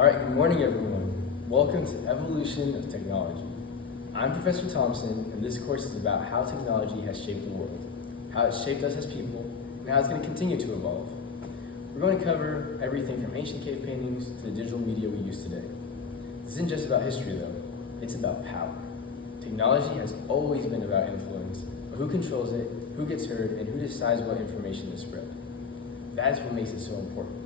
All right, good morning, everyone. Welcome to Evolution of Technology. I'm Professor Thompson, and this course is about how technology has shaped the world, how it's shaped us as people, and how it's going to continue to evolve. We're going to cover everything from ancient cave paintings to the digital media we use today. This isn't just about history, though. It's about power. Technology has always been about influence, but who controls it, who gets heard, and who decides what information is spread. That's what makes it so important.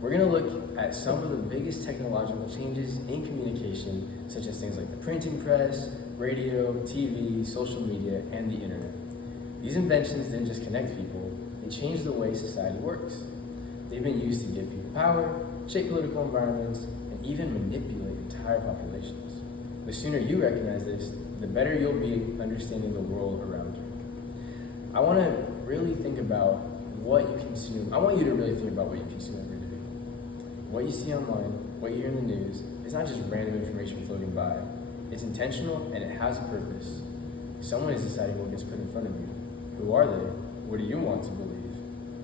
We're going to look at some of the biggest technological changes in communication, such as things like the printing press, radio, TV, social media, and the internet. These inventions didn't just connect people, they changed the way society works. They've been used to give people power, shape political environments, and even manipulate entire populations. The sooner you recognize this, the better you'll be understanding the world around you. I want to really think about what you consume. I want you to really think about what you consume every day. What you see online, what you hear in the news, is not just random information floating by. It's intentional and it has a purpose. Someone is deciding what gets put in front of you. Who are they? What do you want to believe?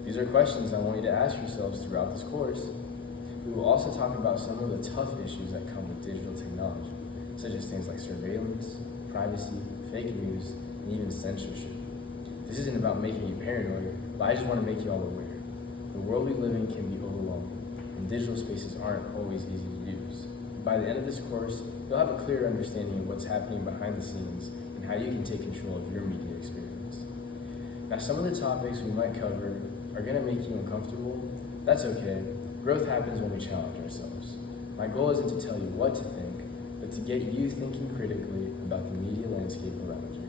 These are questions I want you to ask yourselves throughout this course. We will also talk about some of the tough issues that come with digital technology, such as things like surveillance, privacy, fake news, and even censorship. This isn't about making you paranoid, but I just want to make you all aware. The world we live in can be overwhelming, and digital spaces aren't always easy to use. By the end of this course, you'll have a clear understanding of what's happening behind the scenes and how you can take control of your media experience. Now, some of the topics we might cover are going to make you uncomfortable. That's okay. Growth happens when we challenge ourselves. My goal isn't to tell you what to think, but to get you thinking critically about the media landscape around you.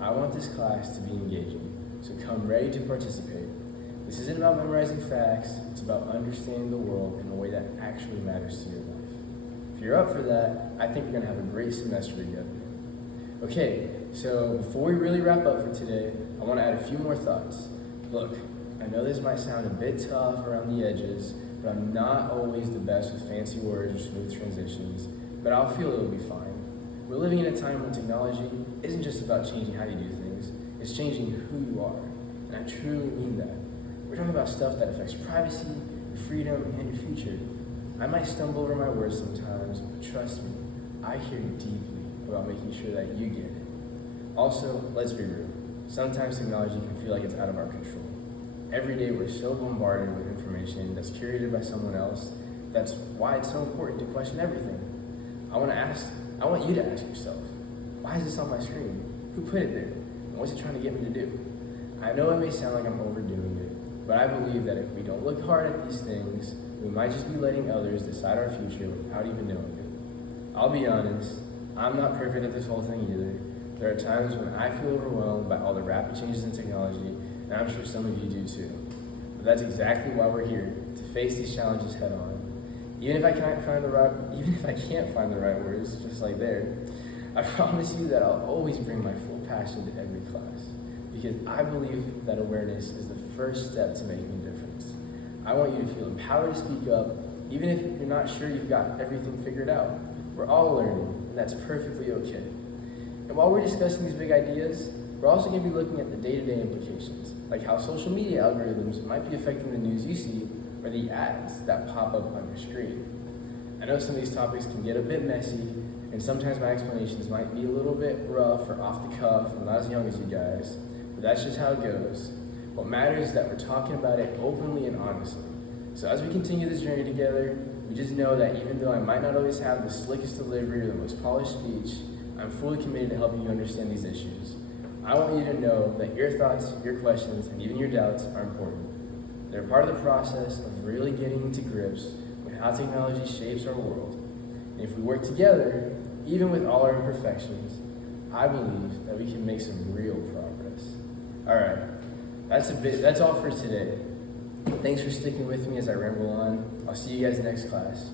I want this class to be engaging, so come ready to participate. This isn't about memorizing facts, it's about understanding the world in a way that actually matters to your life. If you're up for that, I think we're going to have a great semester together. Okay, so before we really wrap up for today, I want to add a few more thoughts. Look, I know this might sound a bit tough around the edges, but I'm not always the best with fancy words or smooth transitions, but I'll feel it'll be fine. We're living in a time when technology isn't just about changing how you do things, it's changing who you are, and I truly mean that. We're talking about stuff that affects privacy, your freedom, and your future. I might stumble over my words sometimes, but trust me, I care deeply about making sure that you get it. Also, let's be real. Sometimes technology can feel like it's out of our control. Every day we're so bombarded with information that's curated by someone else. That's why it's so important to question everything. I want you to ask yourself, why is this on my screen? Who put it there? And what's it trying to get me to do? I know it may sound like I'm overdoing it, but I believe that if we don't look hard at these things, we might just be letting others decide our future without even knowing it. I'll be honest, I'm not perfect at this whole thing either. There are times when I feel overwhelmed by all the rapid changes in technology, and I'm sure some of you do too. But that's exactly why we're here, to face these challenges head on. Even if I can't find the right words, just like there, I promise you that I'll always bring my full passion to every class, because I believe that awareness is the first step to making a difference. I want you to feel empowered to speak up, even if you're not sure you've got everything figured out. We're all learning, and that's perfectly okay. And while we're discussing these big ideas, we're also going to be looking at the day-to-day implications, like how social media algorithms might be affecting the news you see or the ads that pop up on your screen. I know some of these topics can get a bit messy, and sometimes my explanations might be a little bit rough or off the cuff. I'm not as young as you guys, but that's just how it goes. What matters is that we're talking about it openly and honestly. So as we continue this journey together, we just know that even though I might not always have the slickest delivery or the most polished speech, I'm fully committed to helping you understand these issues. I want you to know that your thoughts, your questions, and even your doubts are important. They're part of the process of really getting to grips with how technology shapes our world. And if we work together, even with all our imperfections, I believe that we can make some real progress. All right, that's all for today. Thanks for sticking with me as I ramble on. I'll see you guys next class.